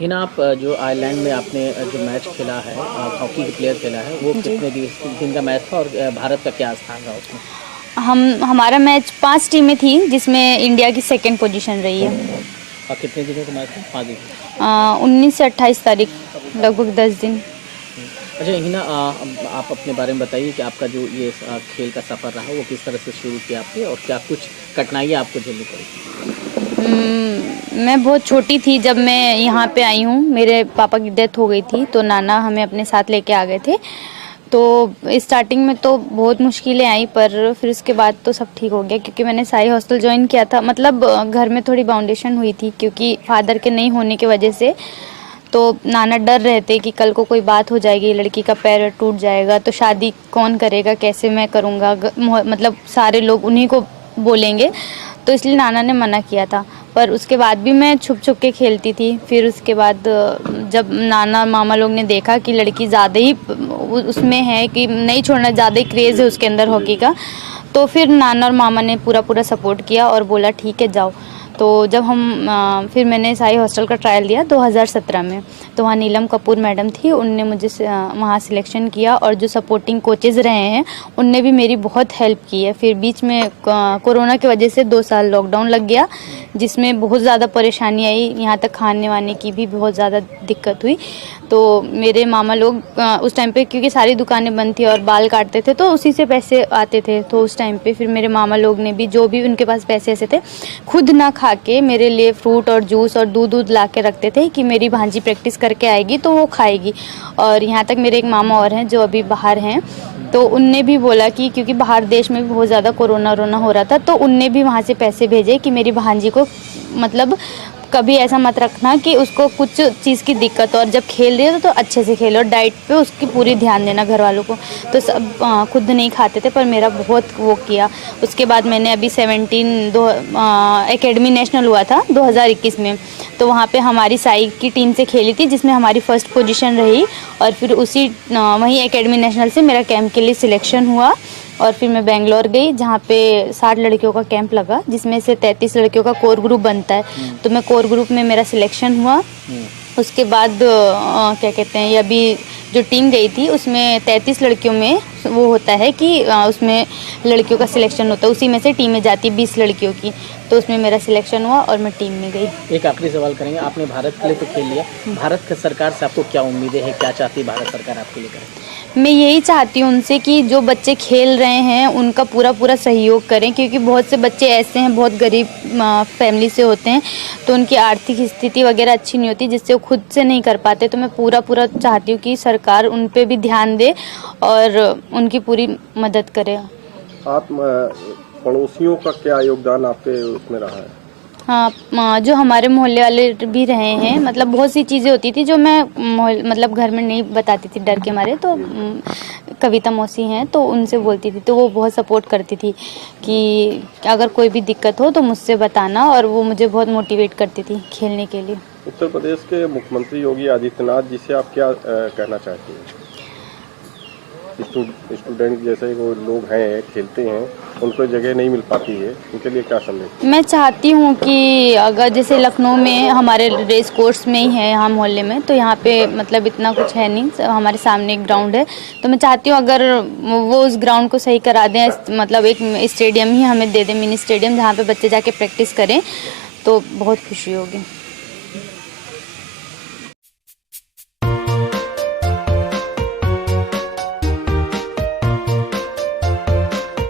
हिना, आप जो आयरलैंड में आपने जो मैच खेला है, हॉकी के प्लेयर खेला है, वो जी। कितने दिन का मैच था और भारत का क्या स्थान रहा उसमें? हमारा मैच 5 टीमें थी जिसमें इंडिया की सेकंड पोजीशन रही है। और कितने दिनों का मैच था? 5 दिन। 19 से 28 तारीख, लगभग 10 दिन। अच्छा हिना, आप अपने बारे में बताइए कि आपका जो ये खेल का सफ़र रहा वो किस तरह से शुरू किया आपने और क्या कुछ कठिनाइयाँ आपको झेलनी पड़ी? मैं बहुत छोटी थी जब मैं यहाँ पे आई हूँ। मेरे पापा की डेथ हो गई थी तो नाना हमें अपने साथ लेके आ गए थे। तो स्टार्टिंग में तो बहुत मुश्किलें आई, पर फिर उसके बाद तो सब ठीक हो गया क्योंकि मैंने साई हॉस्टल ज्वाइन किया था। मतलब घर में थोड़ी बाउंडेशन हुई थी क्योंकि फादर के नहीं होने की वजह से। तो नाना डर रहे थे कि कल को कोई बात हो जाएगी, लड़की का पैर टूट जाएगा तो शादी कौन करेगा, कैसे मैं करूँगा, मतलब सारे लोग उन्हीं को बोलेंगे। तो इसलिए नाना ने मना किया था। पर उसके बाद भी मैं छुप छुप के खेलती थी। फिर उसके बाद जब नाना मामा लोग ने देखा कि लड़की ज़्यादा ही उसमें है, कि नहीं छोड़ना, ज़्यादा ही क्रेज़ है उसके अंदर हॉकी का, तो फिर नाना और मामा ने पूरा पूरा सपोर्ट किया और बोला ठीक है जाओ। तो जब फिर मैंने साई हॉस्टल का ट्रायल दिया 2017 में। तो वहाँ नीलम कपूर मैडम थी, उनने मुझे वहाँ सिलेक्शन किया और जो सपोर्टिंग कोचेज़ रहे हैं उनने भी मेरी बहुत हेल्प की है। फिर बीच में कोरोना की वजह से 2 साल लॉकडाउन लग गया, जिसमें बहुत ज़्यादा परेशानी आई, यहाँ तक खाने वाने की भी बहुत ज़्यादा दिक्कत हुई। तो मेरे मामा लोग उस टाइम पे, क्योंकि सारी दुकानें बंद थी और बाल काटते थे तो उसी से पैसे आते थे, तो उस टाइम पे फिर मेरे मामा लोग ने भी, जो भी उनके पास पैसे ऐसे थे, खुद ना खा के मेरे लिए फ्रूट और जूस और दूध ला के रखते थे कि मेरी भांजी प्रैक्टिस करके आएगी तो वो खाएगी। और यहाँ तक मेरे एक मामा और हैं जो अभी बाहर हैं, तो उनने भी बोला कि क्योंकि बाहर देश में भी बहुत ज़्यादा कोरोना वोरोना हो रहा था, तो उनने भी वहाँ से पैसे भेजे कि मेरी भांजी को मतलब कभी ऐसा मत रखना कि उसको कुछ चीज़ की दिक्कत हो, और जब खेल रही हो तो अच्छे से खेलो, डाइट पे उसकी पूरी ध्यान देना घर वालों को। तो सब खुद नहीं खाते थे पर मेरा बहुत वो किया। उसके बाद मैंने अभी 17 दो एकेडमी नेशनल हुआ था 2021 में, तो वहाँ पे हमारी साई की टीम से खेली थी जिसमें हमारी फर्स्ट पोजीशन रही। और फिर उसी वहीं एकेडमी नेशनल से मेरा कैंप के लिए सिलेक्शन हुआ और फिर मैं बेंगलोर गई जहाँ पे 60 लड़कियों का कैंप लगा, जिसमें से 33 लड़कियों का कोर ग्रुप बनता है। तो मैं कोर ग्रुप में मेरा सिलेक्शन हुआ। उसके बाद क्या कहते हैं, ये अभी जो टीम गई थी उसमें 33 लड़कियों में वो होता है कि उसमें लड़कियों का सिलेक्शन होता है, उसी में से टीमें जाती 20 लड़कियों की। तो उसमें मेरा सिलेक्शन हुआ और मैं टीम में गई। एक आखिरी सवाल करेंगे, आपने भारत के लिए तो खेल लिया, भारत की सरकार से आपको क्या उम्मीदें हैं, क्या चाहती है भारत सरकार आपके लिए करे? मैं यही चाहती हूँ उनसे कि जो बच्चे खेल रहे हैं उनका पूरा पूरा सहयोग करें, क्योंकि बहुत से बच्चे ऐसे हैं, बहुत गरीब फैमिली से होते हैं, तो उनकी आर्थिक स्थिति वगैरह अच्छी नहीं होती जिससे वो खुद से नहीं कर पाते। तो मैं पूरा पूरा चाहती हूँ कि सरकार उन पे भी ध्यान दे और उनकी पूरी मदद करे। आप पड़ोसियों का क्या योगदान आपके उसमें रहा है? हाँ, जो हमारे मोहल्ले वाले भी रहे हैं, मतलब बहुत सी चीज़ें होती थी जो मैं मतलब घर में नहीं बताती थी डर के मारे। तो कविता मौसी हैं तो उनसे बोलती थी, तो वो बहुत सपोर्ट करती थी कि अगर कोई भी दिक्कत हो तो मुझसे बताना, और वो मुझे बहुत मोटिवेट करती थी खेलने के लिए। उत्तर प्रदेश के मुख्यमंत्री योगी आदित्यनाथ जी से आप क्या कहना चाहती हैं? स्टूडेंट जैसे वो लोग हैं, खेलते हैं, उनको जगह नहीं मिल पाती है, उनके लिए क्या संदेश? मैं चाहती हूँ कि अगर जैसे लखनऊ में हमारे रेस कोर्स में ही है, यहाँ मोहल्ले में, तो यहाँ पे मतलब इतना कुछ है नहीं, हमारे सामने एक ग्राउंड है। तो मैं चाहती हूँ अगर वो उस ग्राउंड को सही करा दें, मतलब एक स्टेडियम ही हमें दे दें, मिनी स्टेडियम, जहाँ पे बच्चे जाके प्रैक्टिस करें, तो बहुत खुशी होगी।